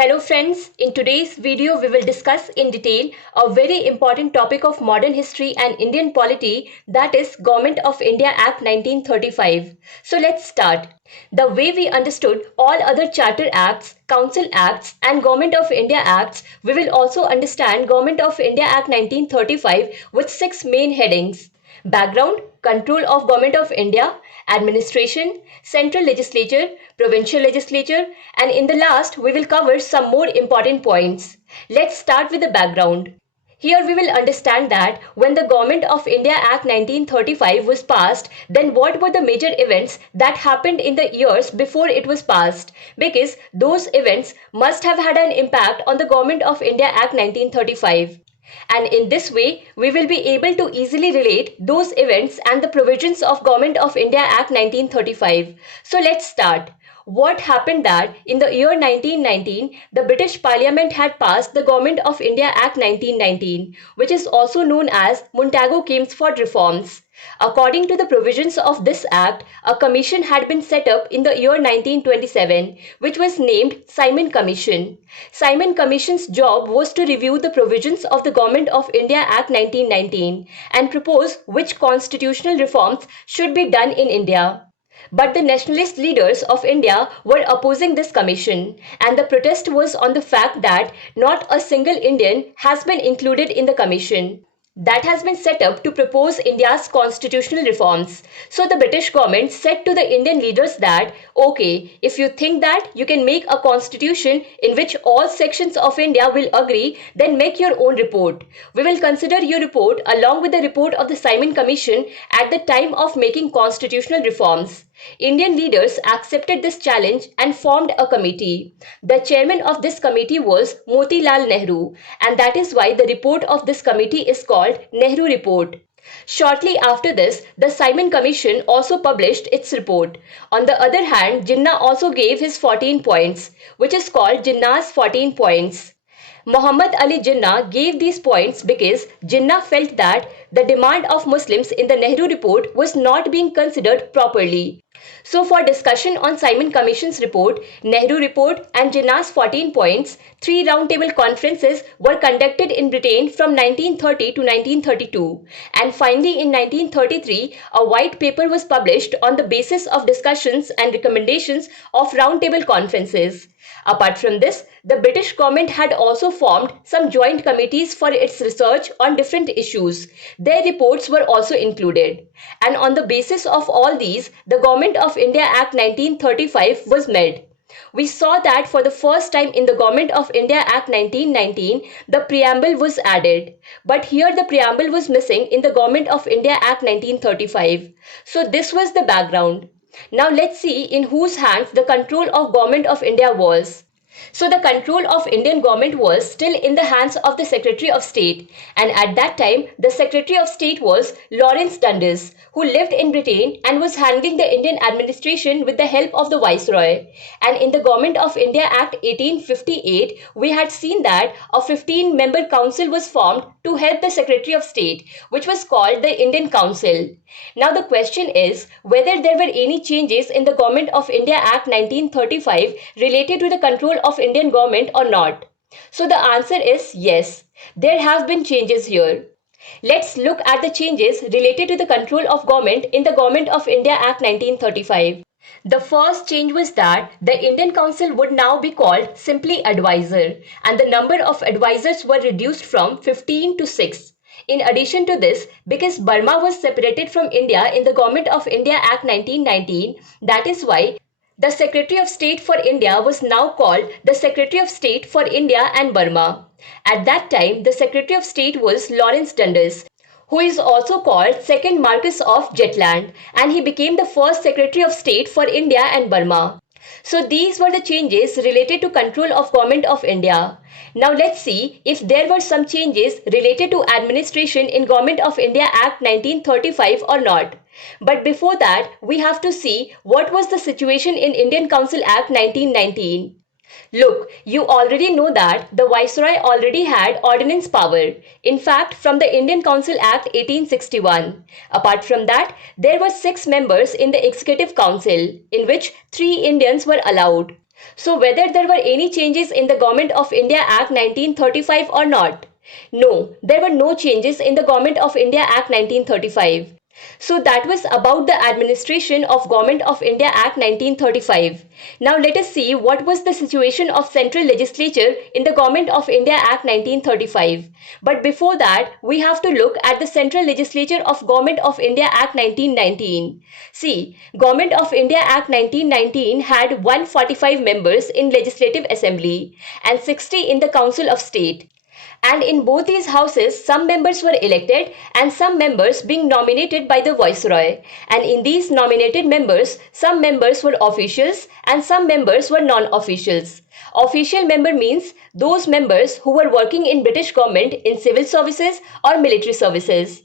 Hello friends, in today's video we will discuss in detail a very important topic of modern history and Indian polity, that is Government of India Act 1935. So let's start. The way we understood all other Charter Acts, Council Acts and Government of India Acts, we will also understand Government of India Act 1935 with 6 main headings. Background, control of Government of India, administration, central legislature, provincial legislature, and in the last we will cover some more important points. Let's start with the background. Here we will understand that when the Government of India Act 1935 was passed, then what were the major events that happened in the years before it was passed? Because those events must have had an impact on the Government of India Act 1935. And in this way, we will be able to easily relate those events and the provisions of Government of India Act 1935. So let's start. What happened that in the year 1919, the British Parliament had passed the Government of India Act 1919, which is also known as Montagu-Chelmsford Reforms. According to the provisions of this act, a commission had been set up in the year 1927, which was named Simon Commission. Simon Commission's job was to review the provisions of the Government of India Act 1919 and propose which constitutional reforms should be done in India. But the nationalist leaders of India were opposing this commission, and the protest was on the fact that not a single Indian has been included in the commission that has been set up to propose India's constitutional reforms. So the British government said to the Indian leaders that, okay, if you think that you can make a constitution in which all sections of India will agree, then make your own report. We will consider your report along with the report of the Simon Commission at the time of making constitutional reforms. Indian leaders accepted this challenge and formed a committee. The chairman of this committee was Motilal Nehru, and that is why the report of this committee is called Nehru Report. Shortly after this, the Simon Commission also published its report. On the other hand, Jinnah also gave his 14 points, which is called Jinnah's 14 points. Muhammad Ali Jinnah gave these points because Jinnah felt that the demand of Muslims in the Nehru report was not being considered properly. So for discussion on Simon Commission's report, Nehru report and Jinnah's 14 points, 3 roundtable conferences were conducted in Britain from 1930 to 1932. And finally in 1933, a white paper was published on the basis of discussions and recommendations of roundtable conferences. Apart from this, the British government had also formed some joint committees for its research on different issues. Their reports were also included. And on the basis of all these, the Government of India Act 1935 was made. We saw that for the first time in the Government of India Act 1919, the preamble was added. But here the preamble was missing in the Government of India Act 1935. So this was the background. Now let's see in whose hands the control of Government of India was. So the control of Indian government was still in the hands of the Secretary of State, and at that time the Secretary of State was Lawrence Dundas, who lived in Britain and was handling the Indian administration with the help of the Viceroy. And in the Government of India Act 1858, we had seen that a 15-member council was formed to help the Secretary of State, which was called the Indian Council. Now the question is whether there were any changes in the Government of India Act 1935 related to the control of Indian government or not. So the answer is yes, there have been changes here. Let's look at the changes related to the control of government in the Government of India Act 1935. The first change was that the Indian Council would now be called simply advisor, and the number of advisors were reduced from 15 to 6. In addition to this, because Burma was separated from India in the Government of India Act 1919, that is why the Secretary of State for India was now called the Secretary of State for India and Burma. At that time, the Secretary of State was Lawrence Dundas, who is also called second Marquess of Jutland, and he became the first Secretary of State for India and Burma. So these were the changes related to control of Government of India. Now let's see if there were some changes related to administration in Government of India Act 1935 or not. But before that, we have to see what was the situation in Indian Council Act 1919. Look, you already know that the Viceroy already had ordinance power. In fact, from the Indian Council Act 1861. Apart from that, there were 6 members in the Executive Council, in which 3 Indians were allowed. So whether there were any changes in the Government of India Act 1935 or not? No, there were no changes in the Government of India Act 1935. So that was about the administration of Government of India Act 1935. Now let us see what was the situation of central legislature in the Government of India Act 1935. But before that, we have to look at the central legislature of Government of India Act 1919. See, Government of India Act 1919 had 145 members in Legislative Assembly and 60 in the Council of State. And in both these houses, some members were elected and some members being nominated by the Viceroy. And in these nominated members, some members were officials and some members were non-officials. Official member means those members who were working in British government in civil services or military services.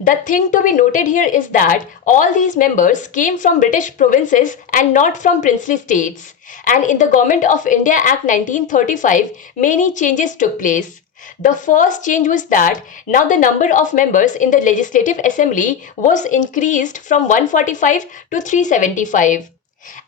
The thing to be noted here is that all these members came from British provinces and not from princely states. And in the Government of India Act 1935, many changes took place. The first change was that now the number of members in the Legislative Assembly was increased from 145 to 375.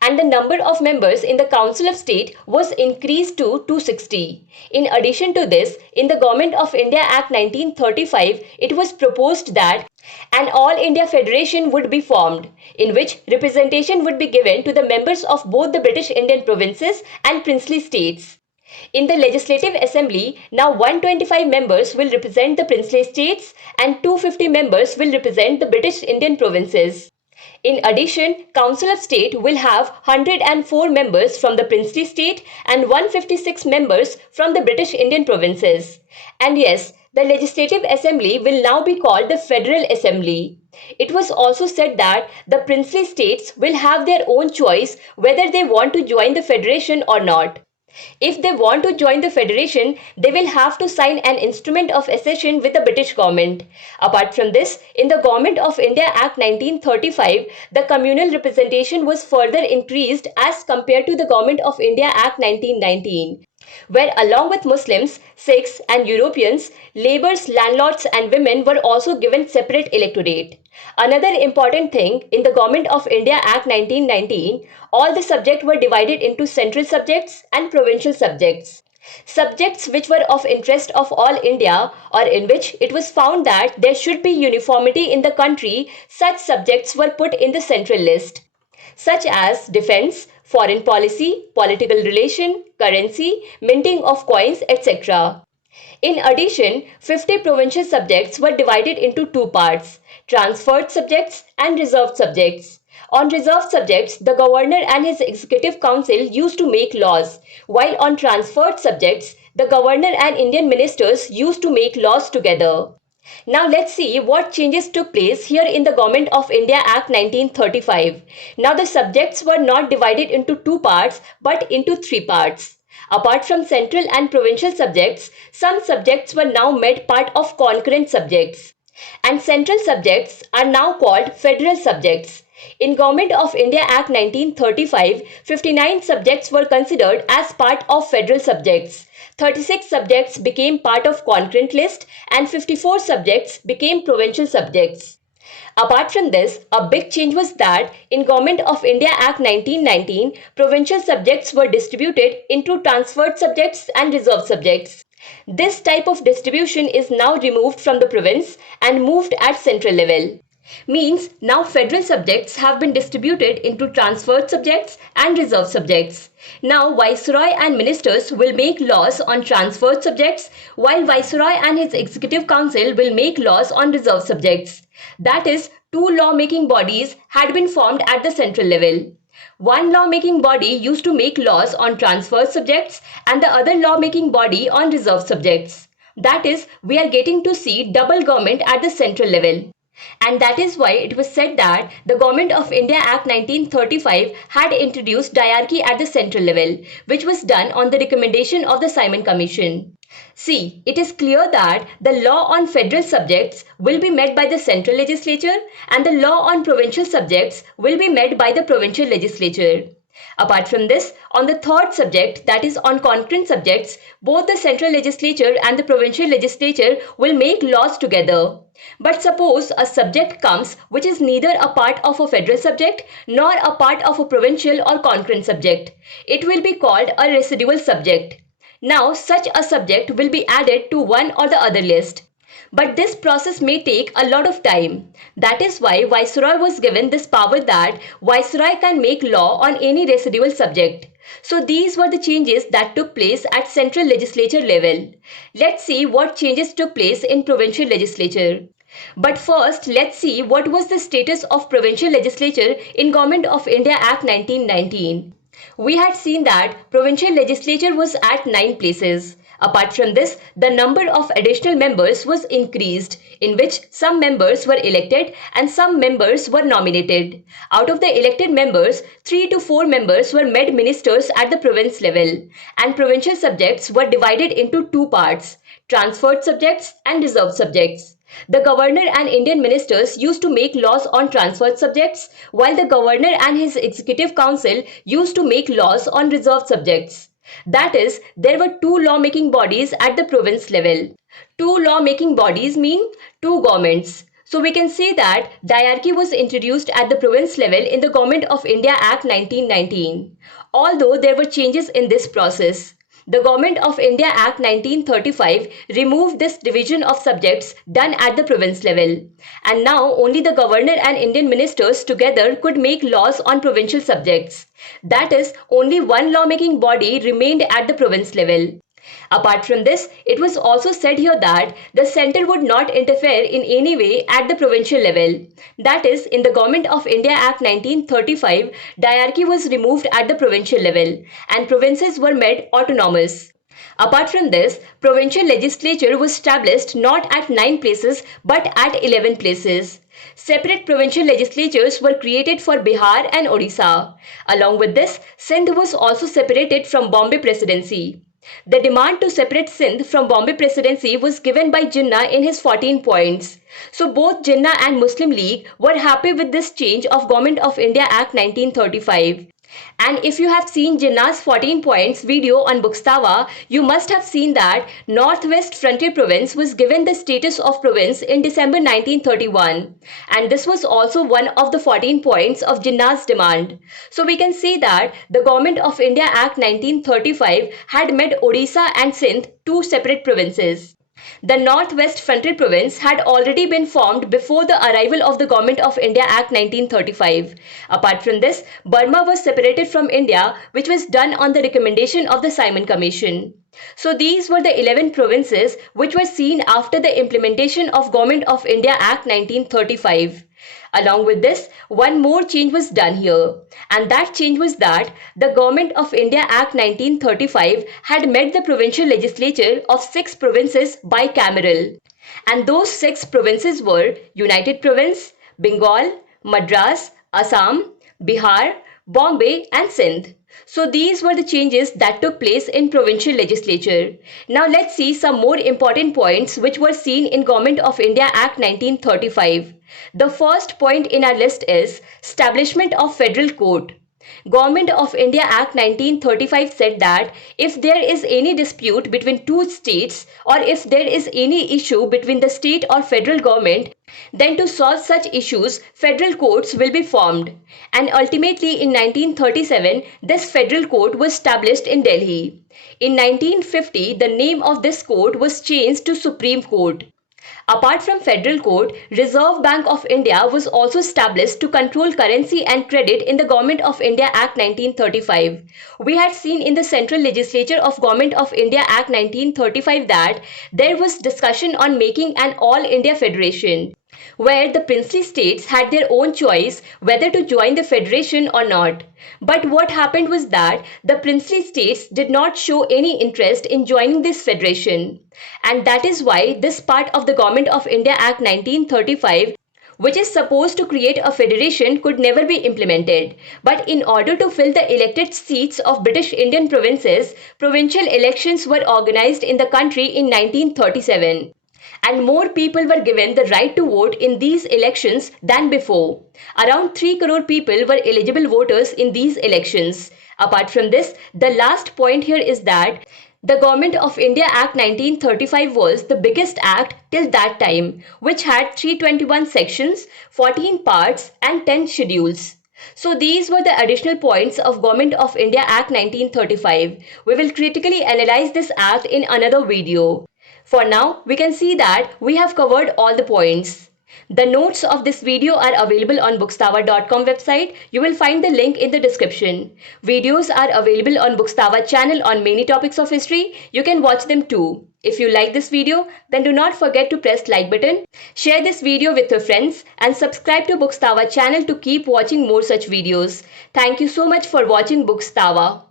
And the number of members in the Council of State was increased to 260. In addition to this, in the Government of India Act 1935, it was proposed that an All India Federation would be formed, in which representation would be given to the members of both the British Indian provinces and princely states. In the Legislative Assembly, now 125 members will represent the princely states and 250 members will represent the British Indian provinces. In addition, Council of State will have 104 members from the princely state and 156 members from the British Indian provinces. And yes, the Legislative Assembly will now be called the Federal Assembly. It was also said that the princely states will have their own choice whether they want to join the federation or not. If they want to join the federation, they will have to sign an instrument of accession with the British government. Apart from this, in the Government of India Act 1935, the communal representation was further increased as compared to the Government of India Act 1919, where along with Muslims, Sikhs and Europeans, labourers, landlords and women were also given separate electorate. Another important thing, in the Government of India Act 1919, all the subjects were divided into central subjects and provincial subjects. Subjects which were of interest of all India or in which it was found that there should be uniformity in the country, such subjects were put in the central list, such as defence, foreign policy, political relation, currency, minting of coins, etc. In addition, 50 provincial subjects were divided into two parts: transferred subjects and reserved subjects. On reserved subjects, the governor and his executive council used to make laws, while on transferred subjects, the governor and Indian ministers used to make laws together. Now let's see what changes took place here in the Government of India Act 1935. Now the subjects were not divided into two parts but into three parts. Apart from central and provincial subjects, some subjects were now made part of concurrent subjects. And central subjects are now called federal subjects. In Government of India Act 1935, 59 subjects were considered as part of federal subjects. 36 subjects became part of concurrent list and 54 subjects became provincial subjects. Apart from this, a big change was that in Government of India Act 1919, provincial subjects were distributed into transferred subjects and reserved subjects. This type of distribution is now removed from the province and moved at central level. Means now federal subjects have been distributed into transferred subjects and reserved subjects. Now Viceroy and ministers will make laws on transferred subjects, while Viceroy and his executive council will make laws on reserved subjects. That is, two law-making bodies had been formed at the central level. One law-making body used to make laws on transferred subjects and the other law-making body on reserved subjects. That is, we are getting to see double government at the central level. And that is why it was said that the Government of India Act 1935 had introduced diarchy at the central level, which was done on the recommendation of the Simon Commission. See, it is clear that the law on federal subjects will be made by the central legislature and the law on provincial subjects will be made by the provincial legislature. Apart from this, on the third subject, that is on concurrent subjects, both the central legislature and the provincial legislature will make laws together. But suppose a subject comes which is neither a part of a federal subject nor a part of a provincial or concurrent subject. It will be called a residual subject. Now, such a subject will be added to one or the other list. But this process may take a lot of time. That is why Viceroy was given this power that Viceroy can make law on any residual subject. So these were the changes that took place at central legislature level. Let's see what changes took place in provincial legislature. But first, let's see what was the status of provincial legislature in Government of India Act 1919. We had seen that provincial legislature was at 9 places. Apart from this, the number of additional members was increased, in which some members were elected and some members were nominated. Out of the elected members, 3 to 4 members were made ministers at the province level, and provincial subjects were divided into two parts: transferred subjects and reserved subjects. The governor and Indian ministers used to make laws on transferred subjects, while the governor and his executive council used to make laws on reserved subjects. That is, there were two lawmaking bodies at the province level. Two lawmaking bodies mean two governments. So we can say that diarchy was introduced at the province level in the Government of India Act 1919. Although there were changes in this process. The Government of India Act 1935 removed this division of subjects done at the province level. And now only the governor and Indian ministers together could make laws on provincial subjects. That is, only one lawmaking body remained at the province level. Apart from this, it was also said here that the centre would not interfere in any way at the provincial level. That is, in the Government of India Act 1935, diarchy was removed at the provincial level and provinces were made autonomous. Apart from this, provincial legislature was established not at 9 places but at 11 places. Separate provincial legislatures were created for Bihar and Odisha. Along with this, Sindh was also separated from Bombay Presidency. The demand to separate Sindh from Bombay Presidency was given by Jinnah in his 14 points. So both Jinnah and Muslim League were happy with this change of Government of India Act 1935. And if you have seen Jinnah's 14 points video on Bukstava, you must have seen that Northwest Frontier Province was given the status of province in December 1931. And this was also one of the 14 points of Jinnah's demand. So we can say that the Government of India Act 1935 had made Odisha and Sindh two separate provinces. The Northwest Frontier Province had already been formed before the arrival of the Government of India Act 1935. Apart from this, Burma was separated from India, which was done on the recommendation of the Simon Commission. So these were the 11 provinces which were seen after the implementation of Government of India Act 1935. Along with this, one more change was done here, and that change was that the Government of India Act 1935 had made the provincial legislature of 6 provinces bicameral. And those 6 provinces were United Province, Bengal, Madras, Assam, Bihar, Bombay and Sindh. So these were the changes that took place in provincial legislature. Now let's see some more important points which were seen in Government of India Act 1935. The first point in our list is establishment of federal court. Government of India Act 1935 said that if there is any dispute between two states or if there is any issue between the state or federal government, then to solve such issues, federal courts will be formed. And ultimately in 1937, this federal court was established in Delhi. In 1950, the name of this court was changed to Supreme Court. Apart from Federal Court, Reserve Bank of India was also established to control currency and credit in the Government of India Act 1935. We had seen in the Central Legislature of Government of India Act 1935 that there was discussion on making an All India Federation, where the princely states had their own choice whether to join the federation or not. But what happened was that the princely states did not show any interest in joining this federation. And that is why this part of the Government of India Act 1935, which is supposed to create a federation, could never be implemented. But in order to fill the elected seats of British Indian provinces, provincial elections were organized in the country in 1937. and more people were given the right to vote in these elections than before. Around 3 crore people were eligible voters in these elections. Apart from this, the last point here is that the Government of India Act 1935 was the biggest act till that time, which had 321 sections, 14 parts, and 10 schedules. So these were the additional points of Government of India Act 1935. We will critically analyze this act in another video. For now, we can see that we have covered all the points. The notes of this video are available on bookstawa.com website. You will find the link in the description. Videos are available on Bookstawa channel on many topics of history. You can watch them too. If you like this video, then do not forget to press like button, share this video with your friends and subscribe to Bookstawa channel to keep watching more such videos. Thank you so much for watching Bookstawa.